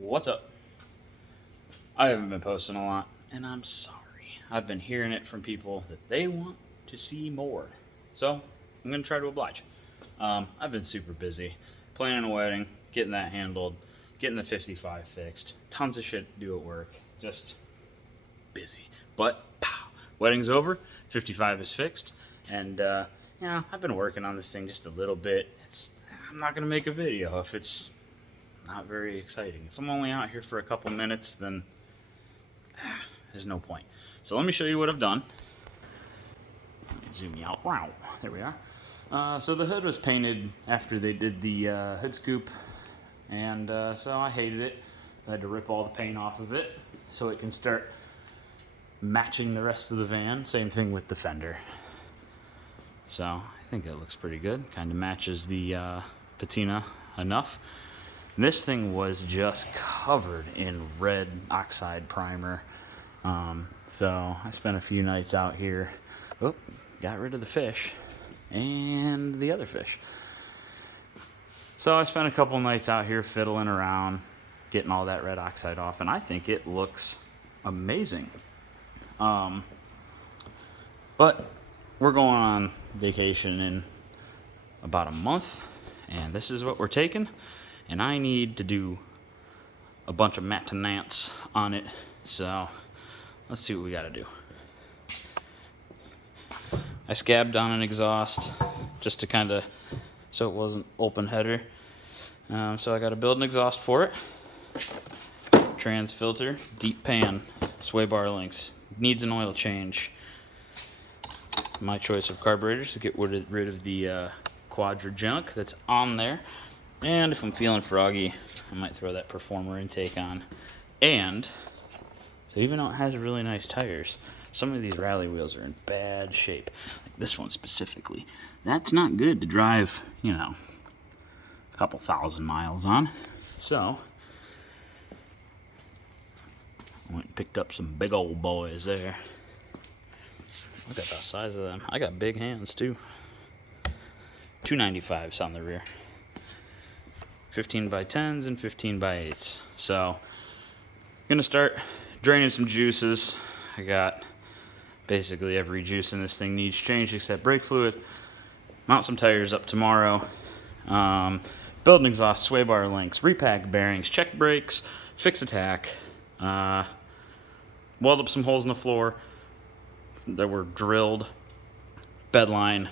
What's up? I haven't been posting a lot, and I'm sorry. I've been hearing it from people that they want to see more. So, I'm going to try to oblige. I've been super busy. Planning a wedding, getting that handled, getting the 55 fixed. Tons of shit to do at work. Just busy. But, pow, wedding's over, 55 is fixed, and, I've been working on this thing just a little bit. I'm not going to make a video if it's not very exciting. If I'm only out here for a couple minutes, then there's no point. So let me show you what I've done. Let me zoom you out. Wow, there we are. So the hood was painted after they did the hood scoop, and so I hated it. I had to rip all the paint off of it so it can start matching the rest of the van. Same thing with the fender. So I think it looks pretty good. Kind of matches the patina enough. This thing was just covered in red oxide primer. So I spent a few nights out here. Oh, got rid of the fish and the other fish. So I spent a couple nights out here fiddling around, getting all that red oxide off, and I think it looks amazing. But we're going on vacation in about a month, and this is what we're taking. And I need to do a bunch of maintenance on it, so let's see what we gotta do. I scabbed on an exhaust just to kind of, so it wasn't open header. So I gotta build an exhaust for it. Trans filter, deep pan, sway bar links, needs an oil change. My choice of carburetors to get rid of the quadra junk that's on there. And if I'm feeling froggy, I might throw that Performer intake on. And, so even though it has really nice tires, some of these rally wheels are in bad shape. Like this one specifically. That's not good to drive, a couple thousand miles on. So, I went and picked up some big old boys there. Look at the size of them. I got big hands too. 295s on the rear. 15 by 10s and 15 by 8s. So, I'm gonna start draining some juices. I got basically every juice in this thing needs changed except brake fluid. Mount some tires up tomorrow. Build an exhaust, sway bar links, repack bearings, check brakes, fix a tack, weld up some holes in the floor that were drilled, bedline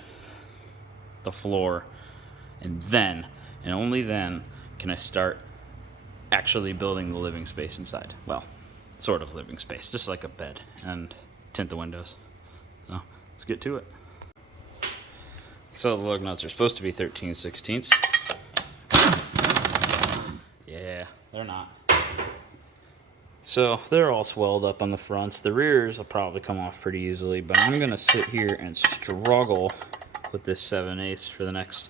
the floor, and then, and only then, can I start actually building the living space inside. Well, sort of living space, just like a bed, and tint the windows. So, let's get to it. So the lug nuts are supposed to be 13/16. Yeah, they're not. So they're all swelled up on the fronts. The rears will probably come off pretty easily, but I'm gonna sit here and struggle with this 7/8 for the next,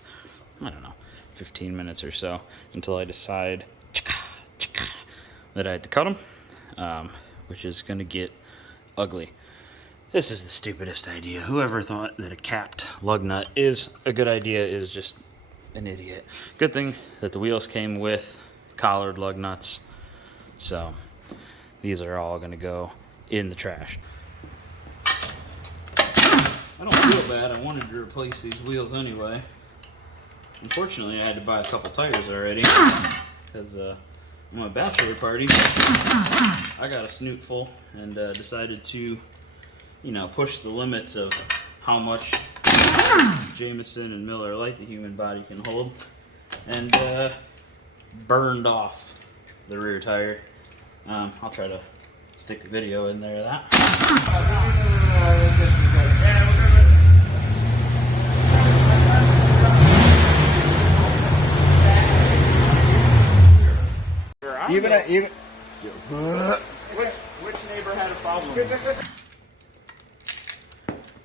15 minutes or so until I decide that I had to cut them, which is gonna get ugly. This is the stupidest idea. Whoever thought that a capped lug nut is a good idea is just an idiot. Good thing that the wheels came with collared lug nuts, so these are all gonna go in the trash. I don't feel bad. I wanted to replace these wheels anyway. Unfortunately, I had to buy a couple tires already because on my bachelor party, I got a snoot full and decided to, push the limits of how much Jameson and Miller Lite the human body can hold, and burned off the rear tire. I'll try to stick a video in there of that. Which neighbor had a problem?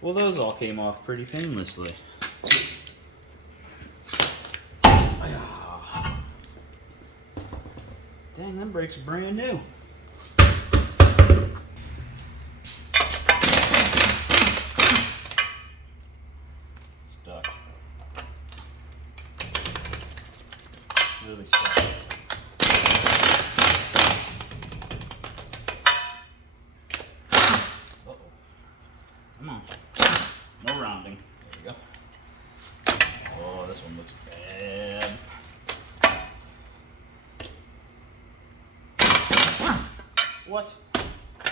Well, those all came off pretty painlessly. Dang, them brakes are brand new. Stuck. Really stuck. What? Oh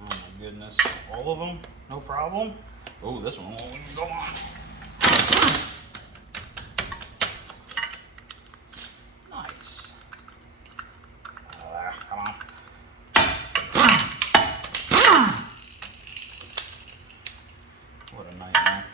my goodness. All of them? No problem? Oh, this one won't even go on. Nice. Come on. What a nightmare.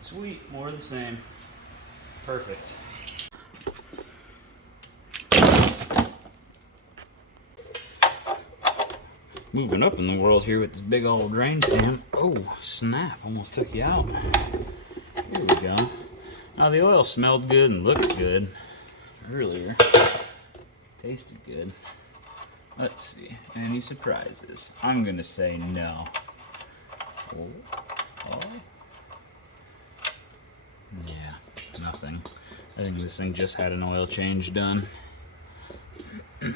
Sweet, more of the same. Perfect. Moving up in the world here with this big old drain pan. Oh, snap, almost took you out. Here we go. Now the oil smelled good and looked good earlier. Tasted good. Let's see, any surprises? I'm gonna say no. Oh. Yeah, nothing. I think this thing just had an oil change done. As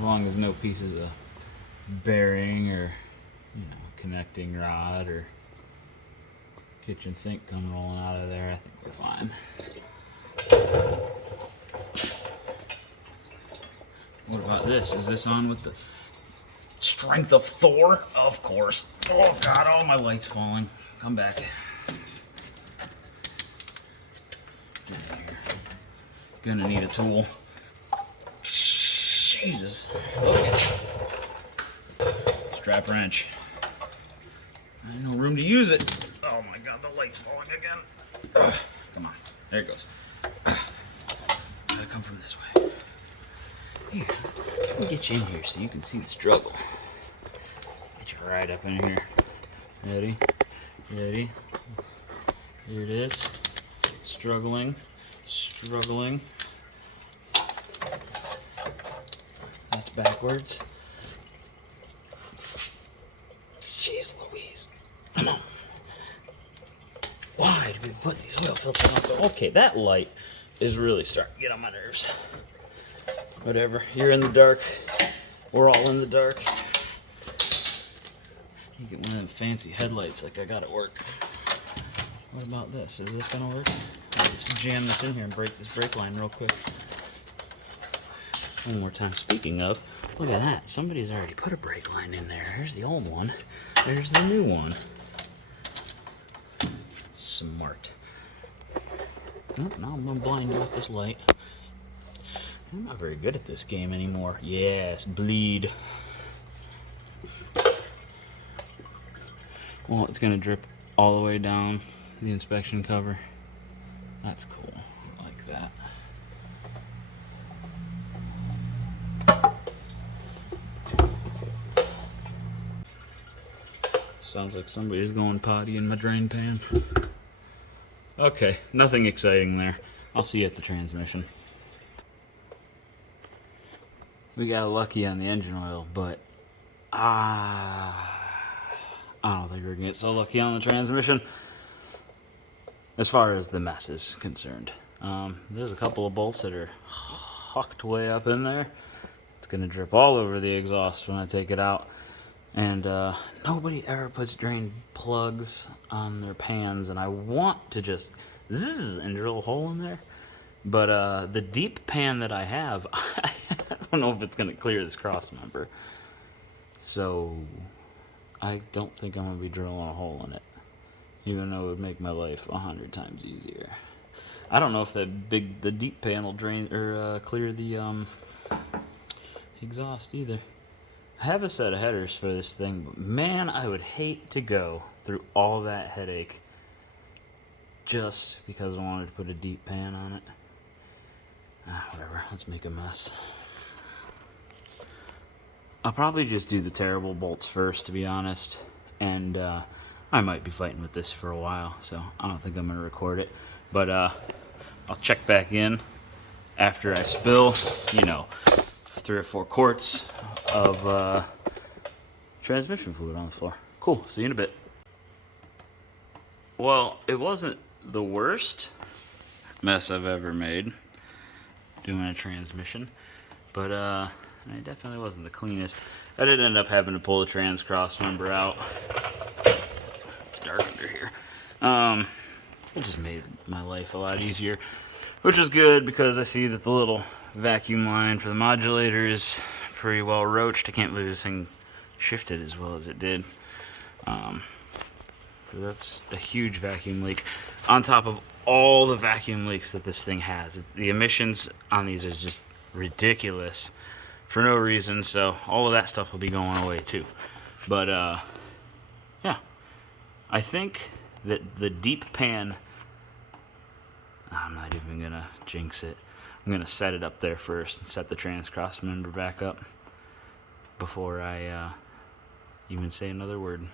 long as no pieces of bearing or, connecting rod or kitchen sink come rolling out of there, I think we're fine. What about this? Is this on with the strength of Thor? Of course. Oh God, all my light's falling. Come back. Get in here. Gonna need a tool. Jesus. Okay. Strap wrench. I ain't no room to use it. Oh my God, the light's falling again. Ugh. Come on. There it goes. Gotta come from this way. Here, let me get you in here so you can see the struggle. Get you right up in here. Ready? Ready? Here it is. Struggling. Struggling. That's backwards. Jeez Louise. Come on. Why did we put these oil filters on? So, okay, that light is really starting to get on my nerves. Whatever, you're in the dark. We're all in the dark. You get one of them fancy headlights like I got at work. What about this? Is this gonna work? I'll just jam this in here and break this brake line real quick. One more time. Speaking of, look at that. Somebody's already put a brake line in there. Here's the old one. There's the new one. Smart. Oh, now I'm gonna blind you with this light. I'm not very good at this game anymore. Yes, bleed. Well, it's gonna drip all the way down the inspection cover. That's cool. I like that. Sounds like somebody's going potty in my drain pan. Okay, nothing exciting there. I'll see you at the transmission. We got lucky on the engine oil, but I don't think we're gonna get so lucky on the transmission as far as the mess is concerned. There's a couple of bolts that are hucked way up in there. It's gonna drip all over the exhaust when I take it out. And nobody ever puts drain plugs on their pans, and I want to just zzz and drill a hole in there. But the deep pan that I have, I don't know if it's going to clear this cross member. So I don't think I'm going to be drilling a hole in it, even though it would make my life 100 times easier. I don't know if the deep pan will drain or clear the exhaust either. I have a set of headers for this thing, but man, I would hate to go through all that headache just because I wanted to put a deep pan on it. Whatever, let's make a mess. I'll probably just do the terrible bolts first, to be honest, and I might be fighting with this for a while, so I don't think I'm going to record it, but I'll check back in after I spill, 3 or 4 quarts of transmission fluid on the floor. Cool, see you in a bit. Well, it wasn't the worst mess I've ever made doing a transmission, but it definitely wasn't the cleanest. I did end up having to pull the trans cross member out. It's dark under here. It just made my life a lot easier, which is good because I see that the little vacuum line for the modulator is pretty well roached. I can't believe this thing shifted as well as it did. That's a huge vacuum leak on top of all the vacuum leaks that this thing has. The emissions on these is just ridiculous for no reason, so all of that stuff will be going away too. But yeah, I think that the deep pan, I'm not even gonna jinx it. I'm gonna set it up there first and set the trans cross member back up before I even say another word.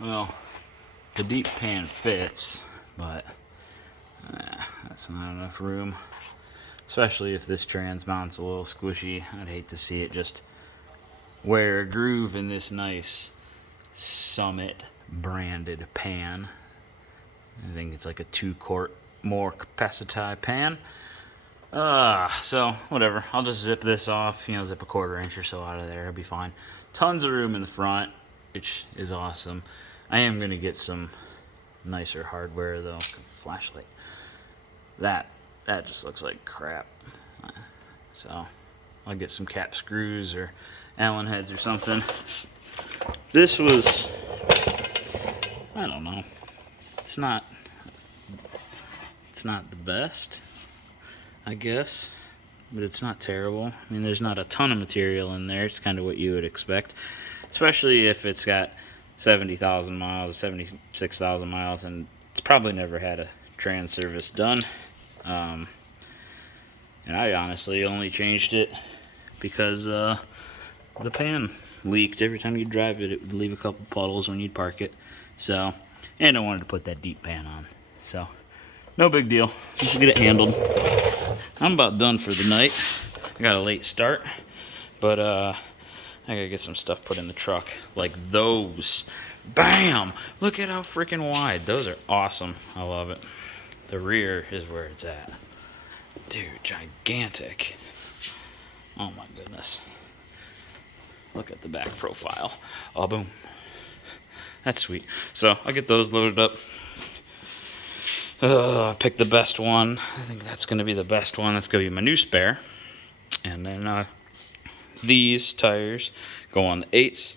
Well, the deep pan fits, but that's not enough room. Especially if this trans mount's a little squishy. I'd hate to see it just wear a groove in this nice Summit branded pan. I think it's like a 2-quart more capacity pan. So whatever. I'll just zip this off, zip a 1/4 inch or so out of there. It'll be fine. Tons of room in the front, which is awesome. I am gonna get some nicer hardware though. Flashlight. That just looks like crap. So I'll get some cap screws or Allen heads or something. This was, I don't know. It's not the best, I guess, but it's not terrible. I mean, there's not a ton of material in there. It's kind of what you would expect, especially if it's got 70,000 miles, 76,000 miles, and it's probably never had a trans service done. And I honestly only changed it because the pan leaked. Every time you drive it, it would leave a couple puddles when you'd park it. So, and I wanted to put that deep pan on. So, no big deal. Just get it handled. I'm about done for the night. I got a late start, but I gotta get some stuff put in the truck, like those. Bam! Look at how freaking wide. Those are awesome. I love it. The rear is where it's at. Dude, gigantic. Oh my goodness. Look at the back profile. Oh, boom. That's sweet. So I'll get those loaded up. I picked the best one. I think that's going to be the best one. That's going to be my new spare. And then these tires go on the 8s.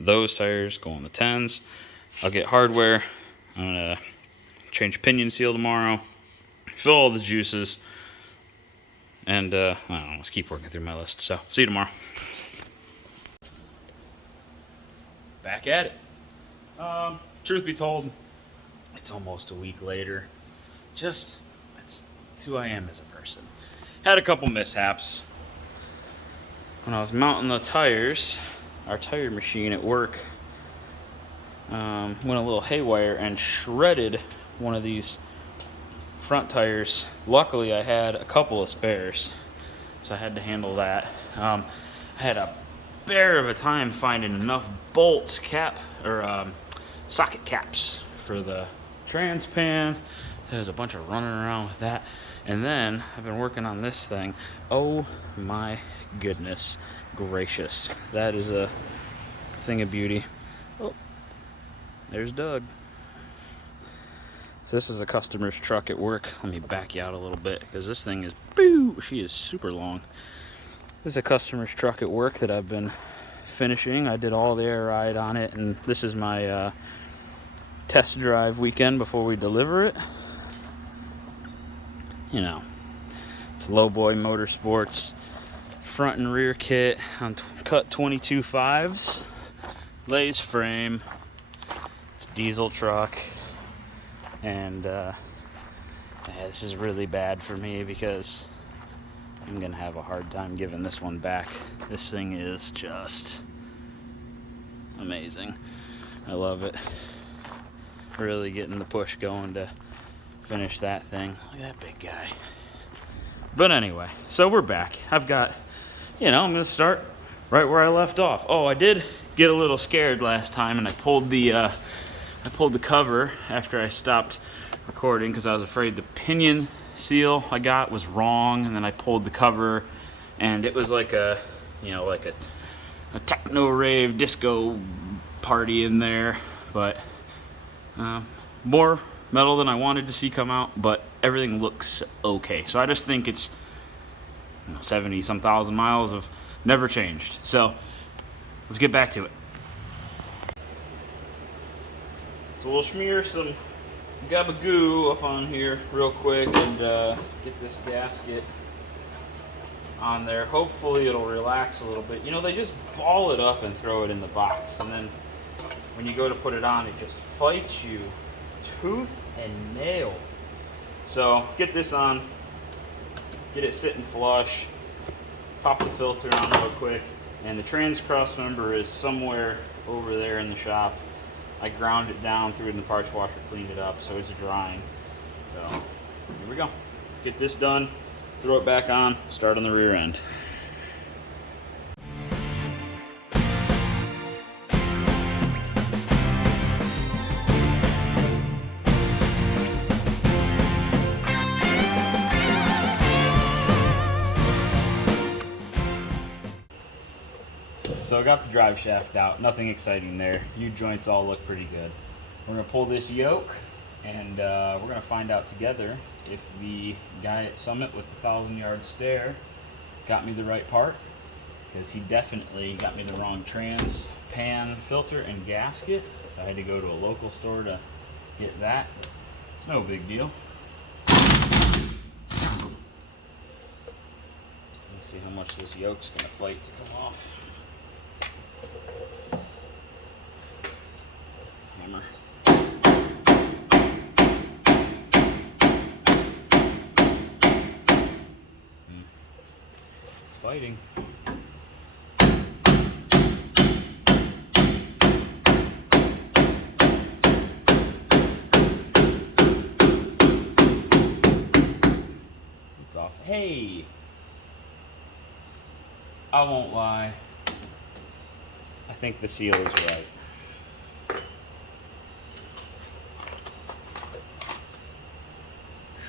Those tires go on the 10s. I'll get hardware. I'm going to change pinion seal tomorrow. Fill all the juices. And I don't know, let's keep working through my list. So, see you tomorrow. Back at it. Truth be told, it's almost a week later. It's who I am as a person. Had a couple mishaps. When I was mounting the tires, our tire machine at work went a little haywire and shredded one of these front tires. Luckily I had a couple of spares, so I had to handle that. I had a bear of a time finding enough bolts, socket caps for the trans pan. There's a bunch of running around with that, and then I've been working on this thing. Oh my goodness gracious, that is a thing of beauty. Oh, there's Doug. So this is a customer's truck at work. Let me back you out a little bit because this thing is, she is super long. This is a customer's truck at work that I've been finishing. I did all the air ride on it, and this is my test drive weekend before we deliver it. It's Lowboy Motorsports front and rear kit on cut 22 5s, Lay's frame. It's diesel truck. And this is really bad for me because I'm gonna have a hard time giving this one back. This thing is just amazing. I love it. Really getting the push going to finish that thing. Look at that big guy. But anyway, so we're back. I've got, I'm gonna start right where I left off. Oh, I did get a little scared last time, and I pulled the I pulled the cover after I stopped recording because I was afraid the pinion seal I got was wrong, and then I pulled the cover and it was like a, you know, like a techno rave disco party in there, but more metal than I wanted to see come out, but everything looks okay. So I just think it's, you know, 70 some thousand miles of never changed. So let's get back to it. So we'll smear some gabagoo up on here real quick and get this gasket on there. Hopefully it'll relax a little bit. You know, they just ball it up and throw it in the box, and then when you go to put it on, it just fights you tooth and nail. So get this on, get it sitting flush, pop the filter on real quick, and the trans cross member is somewhere over there in the shop. I ground it down, threw it in the parts washer, cleaned it up, so it's drying. So here we go. Get this done, throw it back on, start on the rear end. So I got the drive shaft out, nothing exciting there. U-joints all look pretty good. We're gonna pull this yoke, and we're gonna find out together if the guy at Summit with the 1,000-yard stare got me the right part, because he definitely got me the wrong trans pan filter and gasket. So I had to go to a local store to get that. It's no big deal. Let's see how much this yoke's gonna fight to come off. Hammer. It's fighting. It's off. Hey! I won't lie. I think the seal is right.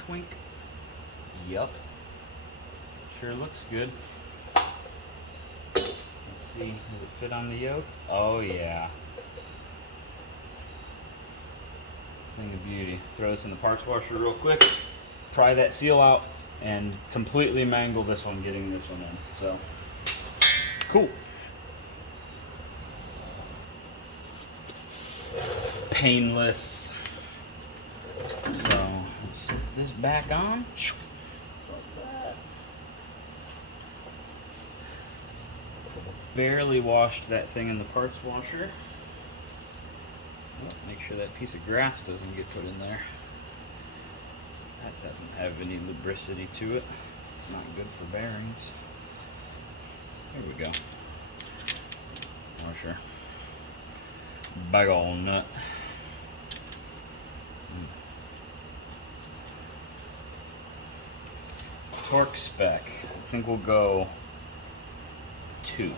Schwink. Yup. Sure looks good. Let's see, does it fit on the yoke? Oh yeah. Thing of beauty. Throw this in the parts washer real quick. Pry that seal out and completely mangle this one getting this one in. So, cool. Painless. So let's slip this back on. Barely washed that thing in the parts washer. Make sure that piece of grass doesn't get put in there. That doesn't have any lubricity to it. It's not good for bearings. Here we go. Washer. Big ol' nut. Torque spec. I think we'll go 2.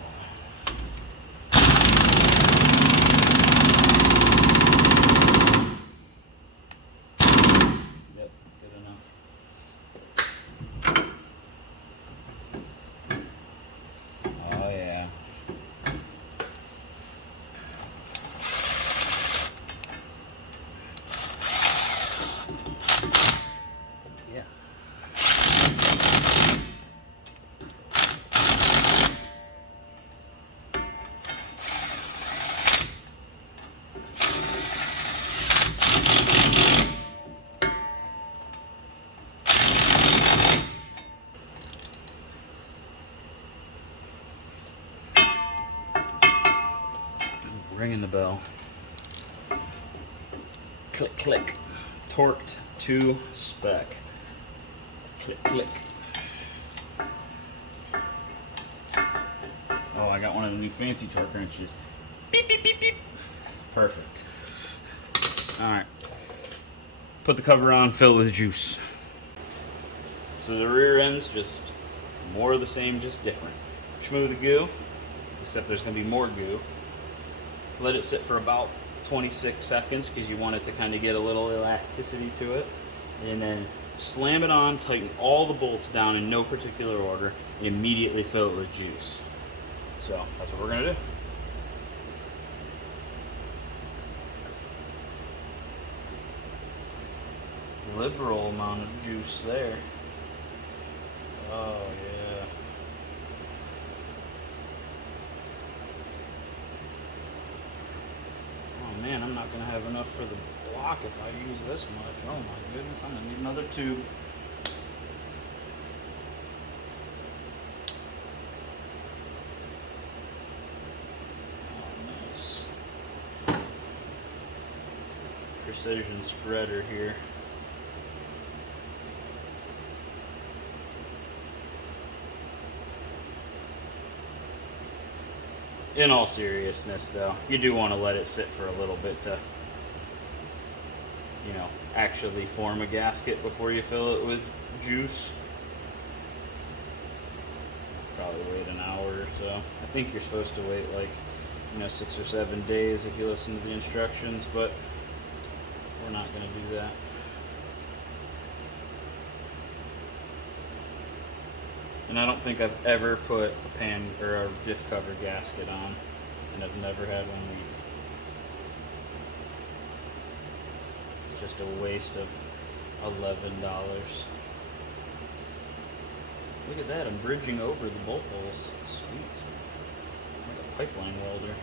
Yep, good enough. Oh yeah. Yeah. Ringing the bell. Click, click. Torqued to spec. Click, click. Oh, I got one of the new fancy torque wrenches. Beep, beep, beep, beep. Perfect. Alright. Put the cover on, fill it with juice. So the rear end's just more of the same, just different. Schmoo the goo, except there's going to be more goo. Let it sit for about 26 seconds because you want it to kind of get a little elasticity to it. And then slam it on, tighten all the bolts down in no particular order, and immediately fill it with juice. So that's what we're gonna do. Liberal amount of juice there. Oh yeah. Oh man, I'm not gonna have enough for the block if I use this much. Oh my goodness, I'm gonna need another tube. Oh, nice. Precision spreader here. In all seriousness though, you do want to let it sit for a little bit to, you know, actually form a gasket before you fill it with juice. Probably wait an hour or so. I think you're supposed to wait like, 6 or 7 days if you listen to the instructions, but we're not going to do that. And I don't think I've ever put a pan or a diff cover gasket on, and I've never had one leak. It's just a waste of $11. Look at that, I'm bridging over the bolt holes. Sweet. Like a pipeline welder.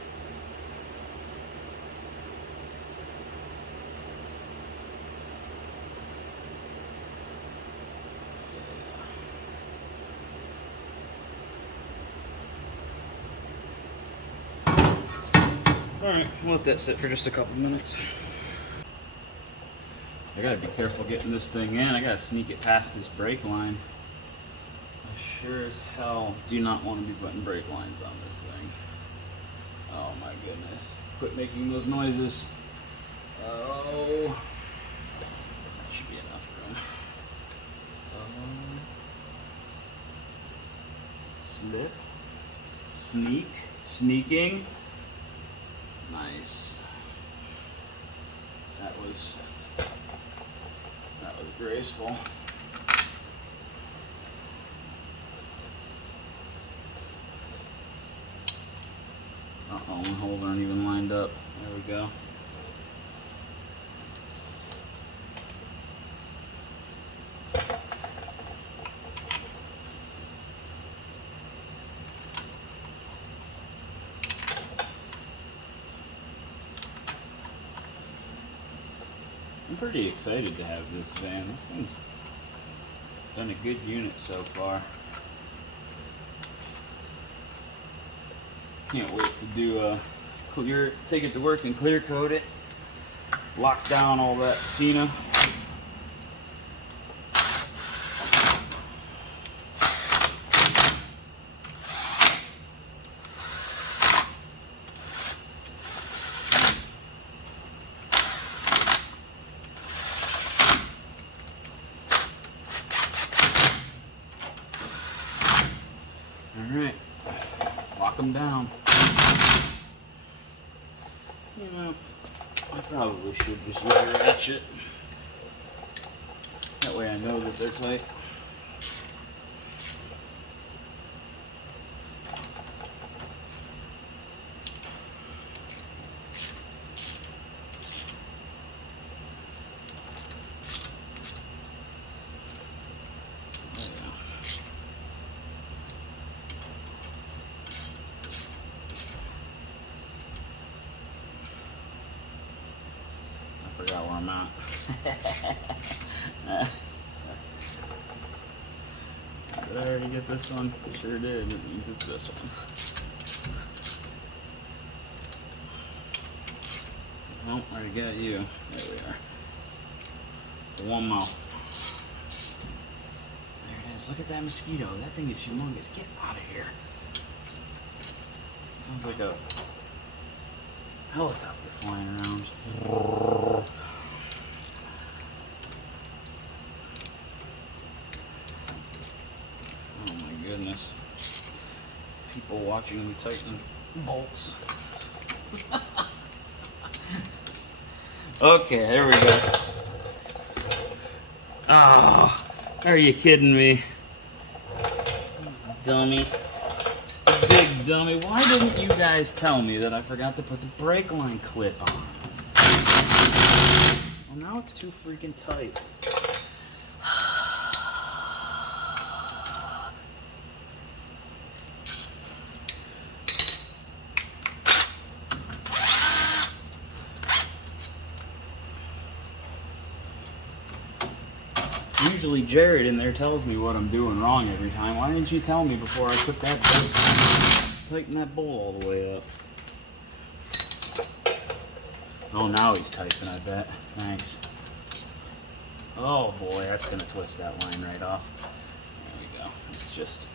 Alright, we'll let that sit for just a couple minutes. I gotta be careful getting this thing in. I gotta sneak it past this brake line. I sure as hell do not want to be putting brake lines on this thing. Oh my goodness. Quit making those noises. Oh. That should be enough room. Slip. Sneak. Sneaking. Nice. That was graceful. Uh-oh, my holes aren't even lined up. There we go. I'm pretty excited to have this van. This thing's done a good unit so far. Can't wait to do take it to work and clear coat it, lock down all that patina. Alright, lock them down. I probably should just use a ratchet. That way I know that they're tight. Forgot where I'm at. Did I already get this one? Sure did. It means it's this one. Nope, already got you. There we are. One more. There it is. Look at that mosquito. That thing is humongous. Get out of here. Sounds like a helicopter flying around. Oh my goodness. People watching me tighten bolts. Okay, there we go. Oh, are you kidding me? Dummy. Big dummy. Why didn't you guys tell me that I forgot to put the brake line clip on? Well, now it's too freaking tight. Usually Jared in there tells me what I'm doing wrong every time. Why didn't you tell me before I took that bolt? Tighten that bolt all the way up. Oh, now he's typing, I bet. Thanks. Oh boy, that's gonna twist that line right off. There we go. It's just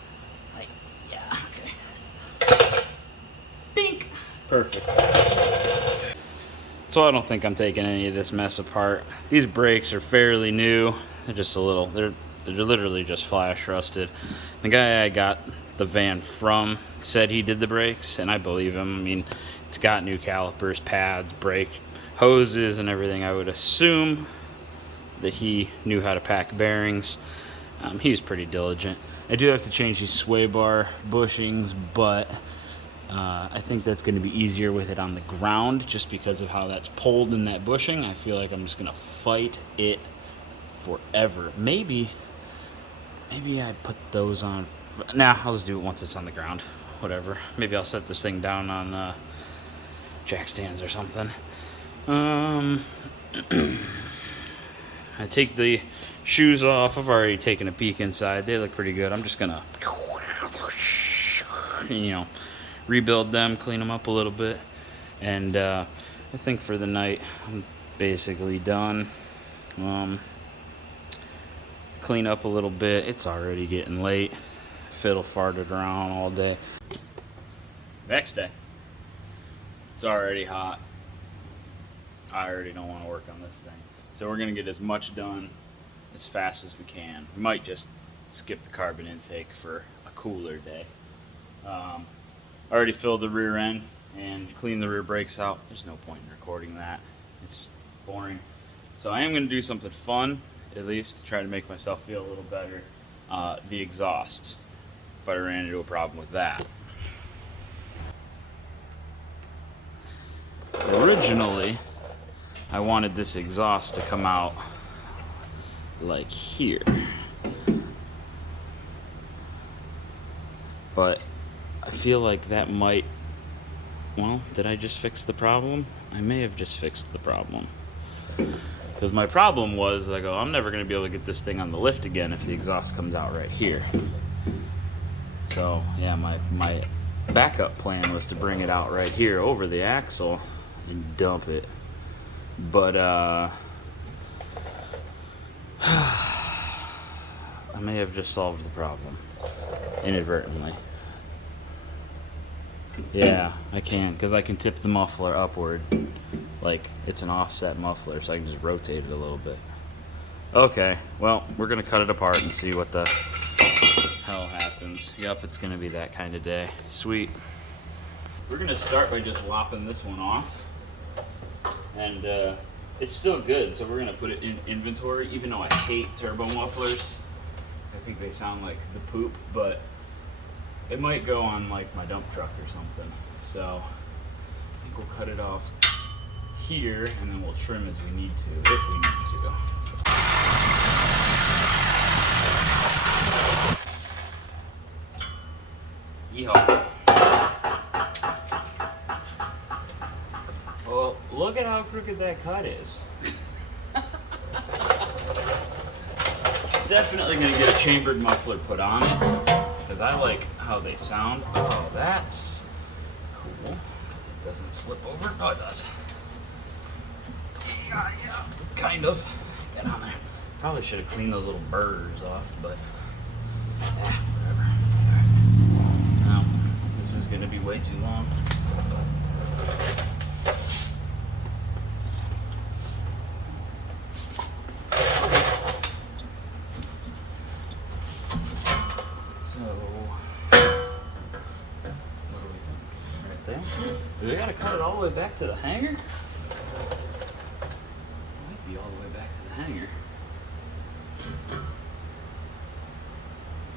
like, yeah, okay. Bink! Perfect. So I don't think I'm taking any of this mess apart. These brakes are fairly new. They're just a little, they're literally just flash rusted. The guy I got the van from said he did the brakes, and I believe him. I mean, it's got new calipers, pads, brake hoses, and everything. I would assume that he knew how to pack bearings. He was pretty diligent. I do have to change these sway bar bushings, but I think that's going to be easier with it on the ground just because of how that's pulled in that bushing. I feel like I'm just going to fight it forever. Maybe I put those on. Nah, I'll just do it once it's on the ground. Whatever. Maybe I'll set this thing down on jack stands or something. I take the shoes off. I've already taken a peek inside. They look pretty good. I'm just gonna, you know, rebuild them, clean them up a little bit, and I think for the night I'm basically done. Clean up a little bit. It's already getting late. Fiddle farted around all day. Next day. It's already hot. I already don't want to work on this thing. So we're going to get as much done as fast as we can. We might just skip the carbon intake for a cooler day. I already filled the rear end and cleaned the rear brakes out. There's no point in recording that. It's boring. So I am going to do something fun, at least to try to make myself feel a little better. The exhaust. But I ran into a problem with that. Originally, I wanted this exhaust to come out like here. But I feel like that might, well, did I just fix the problem? I may have just fixed the problem. Because my problem was, I go, I'm never going to be able to get this thing on the lift again if the exhaust comes out right here. So, yeah, my backup plan was to bring it out right here over the axle and dump it. But, I may have just solved the problem inadvertently. Yeah, I can, because I can tip the muffler upward like it's an offset muffler, so I can just rotate it a little bit. Okay, well, we're going to cut it apart and see what the hell happens. Yep, it's going to be that kind of day. Sweet. We're going to start by just lopping this one off. And it's still good, so we're going to put it in inventory, even though I hate turbo mufflers. I think they sound like the poop, but it might go on like my dump truck or something. So I think we'll cut it off here, and then we'll trim as we need to, if we need to. So. Yeehaw. Well, look at how crooked that cut is. Definitely gonna get a chambered muffler put on it, because I like how they sound. Oh, that's cool. It doesn't slip over. Oh, it does. Yeah, kind of. Get on there. Probably should have cleaned those little burrs off, but yeah, whatever. Now, this is gonna be way too long. Do we gotta cut it all the way back to the hanger? be all the way back to the hangar.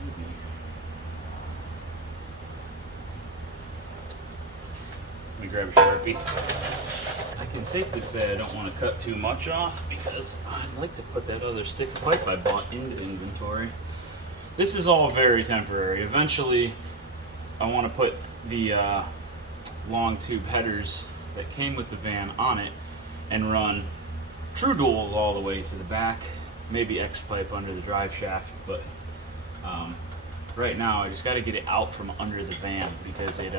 Maybe. Let me grab a Sharpie. I can safely say I don't want to cut too much off because I'd like to put that other stick of pipe I bought into inventory. This is all very temporary. Eventually, I want to put the long tube headers that came with the van on it and run true duals all the way to the back, maybe X-pipe under the drive shaft, but right now I just got to get it out from under the van because it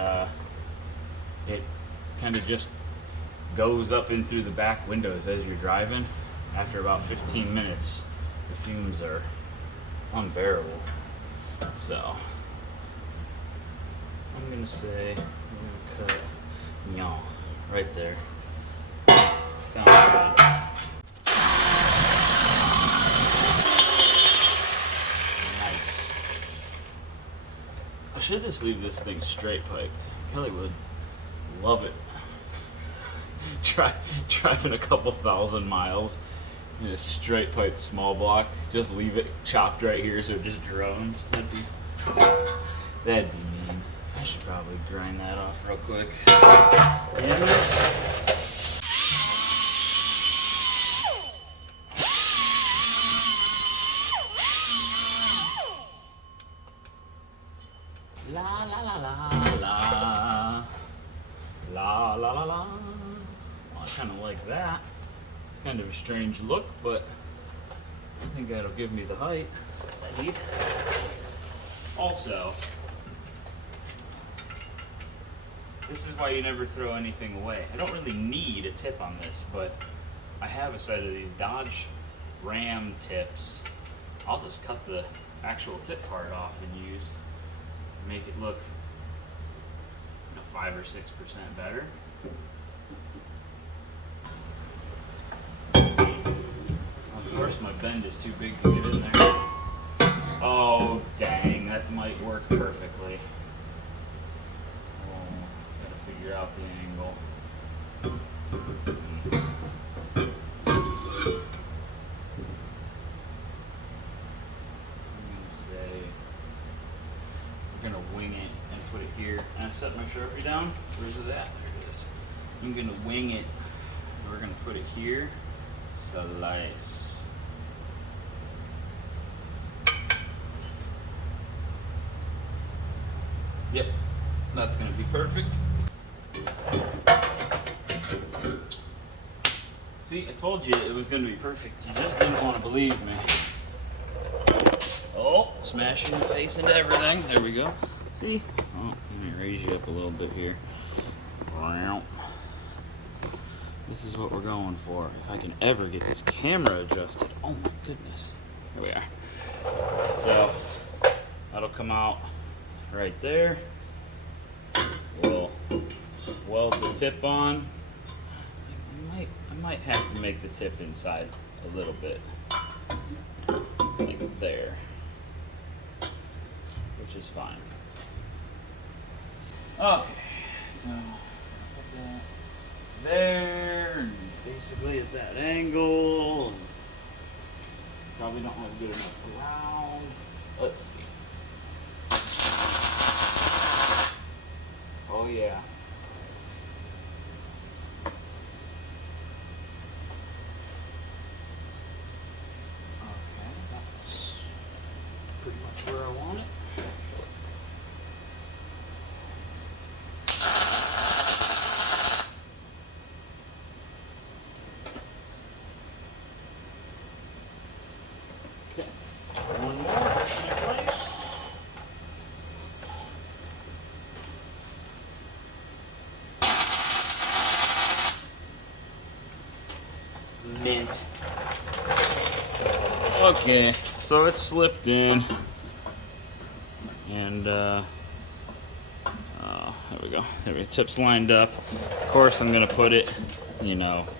kind of just goes up in through the back windows as you're driving. After about 15 minutes, the fumes are unbearable. So I'm gonna say I'm gonna cut yaw right there. Sounds good. Nice. I should just leave this thing straight piped. Kelly would love it. Driving a couple thousand miles in a straight pipe small block. Just leave it chopped right here so it just drones. That'd be mean. I should probably grind that off real quick. Damn it. La la la la la la la la la. Well, I kind of like that. It's kind of a strange look, but I think that'll give me the height I need. Also, this is why you never throw anything away. I don't really need a tip on this, but I have a set of these Dodge Ram tips. I'll just cut the actual tip part off and use, make it look 5 or 6% better. Let's see. Of course my bend is too big to get in there. Oh dang, that might work perfectly. Oh, gotta figure out the angle. I'm gonna say we're gonna wing it and put it here. And I set my Sharpie down. Where's it at? There it is. I'm gonna wing it. We're gonna put it here. Slice. Yep, that's gonna be perfect. See, I told you it was gonna be perfect. You just didn't want to believe me. Oh, smashing your face into everything. There we go. See? Oh, let me raise you up a little bit here. This is what we're going for. If I can ever get this camera adjusted. Oh my goodness. Here we are. So, that'll come out right there. We'll weld the tip on. I might have to make the tip inside a little bit. Like there. Which is fine. Okay. So put that there and basically at that angle. Probably don't have good enough around. Let's see. Oh yeah. Okay, that's pretty much where I want it. Okay, one more in place. Mint. Okay, so it's slipped in, and oh, there we go. There we go. Tips lined up. Of course, I'm gonna put it,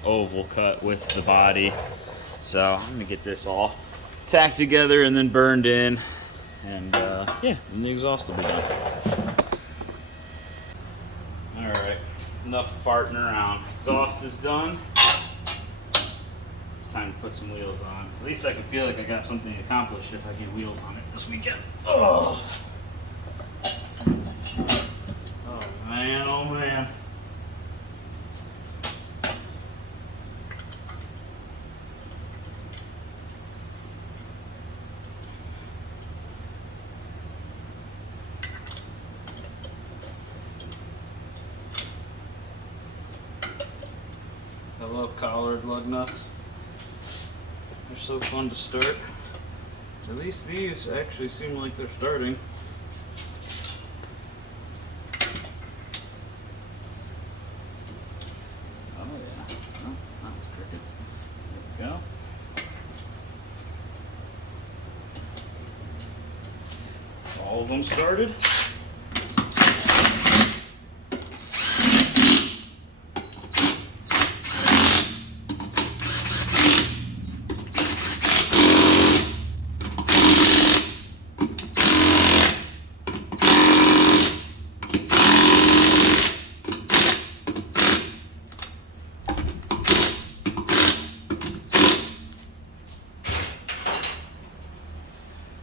oval cut with the body. So I'm gonna get this all tacked together and then burned in, and yeah, and the exhaust will be done. All right, enough farting around. Exhaust is done. time to put some wheels on. At least I can feel like I got something accomplished if I get wheels on it this weekend. Oh, oh man, oh man. I love collared lug nuts. They're so fun to start. At least these actually seem like they're starting. Oh yeah. Oh, that was crooked. There we go. All of them started.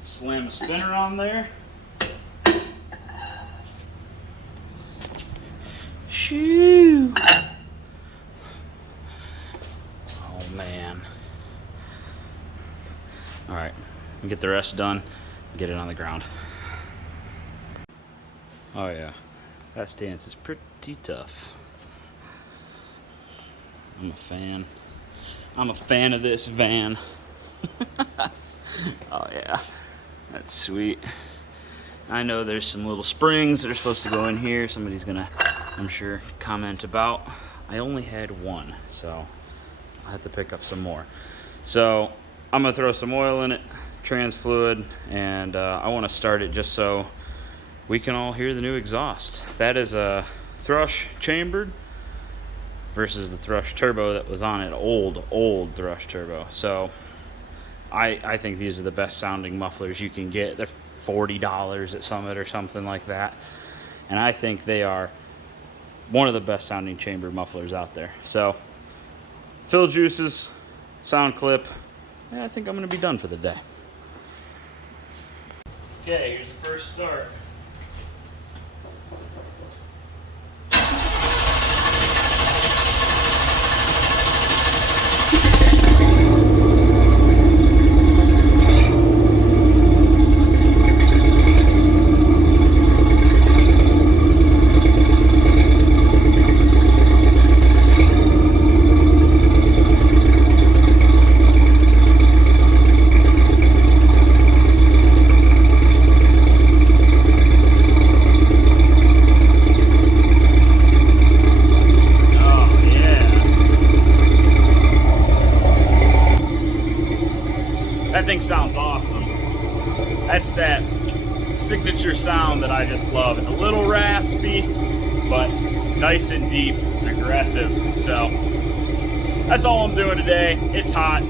Slam a spinner on there. Shoo! Oh man. Alright, get the rest done, get it on the ground. Oh yeah, that stance is pretty tough. I'm a fan. I'm a fan of this van. Oh yeah. That's sweet. I know there's some little springs that are supposed to go in here. Somebody's gonna, I'm sure, comment about. I only had one, so I have to pick up some more. So I'm gonna throw some oil in it, trans fluid, and I want to start it just so we can all hear the new exhaust. That is a Thrush chambered versus the Thrush turbo that was on it, old Thrush turbo. So I think these are the best sounding mufflers you can get. They're $40 at Summit or something like that. And I think they are one of the best sounding chambered mufflers out there. So, fill juices, sound clip. Yeah, I think I'm going to be done for the day. Okay, here's the first start. That thing sounds awesome. That's that signature sound that I just love. It's a little raspy, but nice and deep and aggressive. So that's all I'm doing today. It's hot.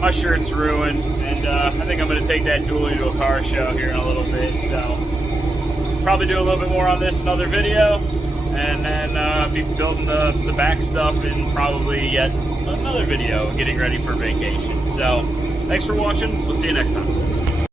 My shirt's ruined, and I think I'm going to take that dually to a car show here in a little bit. So probably do a little bit more on this another video, and then be building the back stuff in probably yet another video, getting ready for vacation. So thanks for watching. We'll see you next time.